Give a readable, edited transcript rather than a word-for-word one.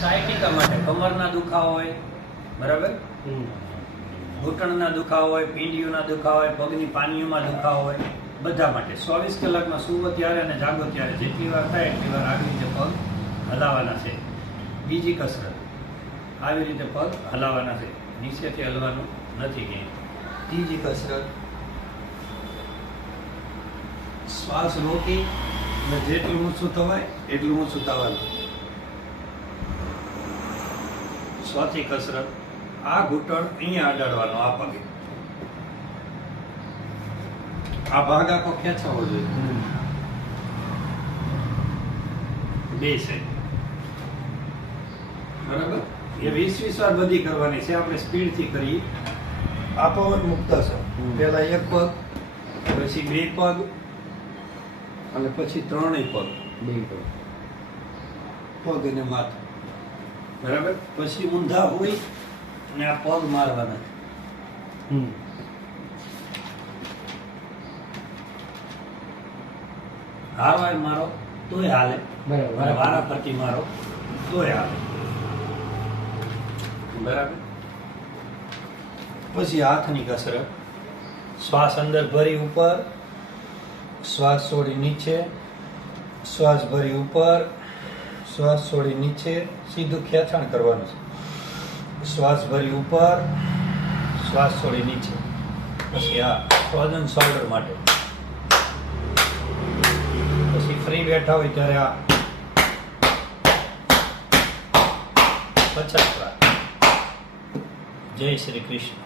Sciatica માટે કમરના દુખાવા હોય, બરાબર, ઘૂંટણના દુખાવા હોય, પીંડીઓના દુખાવા હોય, પગની પાનીઓમાં દુખાવા હોય, બધા માટે 24 કલાકમાં સૂવો ત્યારે અને જાગો ત્યારે જેટલી વાર થાય એટલી વાર આવી રીતે પગ હલાવવાના છે. બીજી કસરત, આવી રીતે પગ હલાવવાના છે, નીચેથી હલવાનું નથી ક્યાંય. ત્રીજી કસરત, શ્વાસ રોકી અને જેટલું ઊંચું થવાય એટલું ઊંચું થવાનું. ચોથી કસરત, આ ઘૂંટણ અહીંયા અડાડવાનો, આ પગે આ ભાગ આખો ખેંચાવો જોઈએ. બે છે, બરાબર. એ 20 વાર બધી કરવાની છે. આપણે સ્પીડથી કરીએ. આ પવન મુકતા છે. પહેલા એક પગ, પછી બે પગ અને પછી ત્રણેય પગ. પગ અને માથું, બરાબર. પછી ઊંધા હોય અને આ પગ મારવાના. હાર મારો તોય હાલે, બરાબર. વારા ફરતી મારો તોય હાલે, બરાબર. પછી હાથની કસરત, શ્વાસ અંદર ભરી ઉપર, શ્વાસ છોડી નીચે, શ્વાસ ભરી ઉપર, શ્વાસ છોડી નીચે, સીધું ખેંચાણ કરવાનું છે. શ્વાસ ભરી ઉપર, શ્વાસ છોડી નીચે. પછી આ ફ્રોઝન શોલ્ડર માટે. પછી ફ્રી બેઠા હોય ત્યારે આ 50 વાર. જય શ્રી કૃષ્ણ.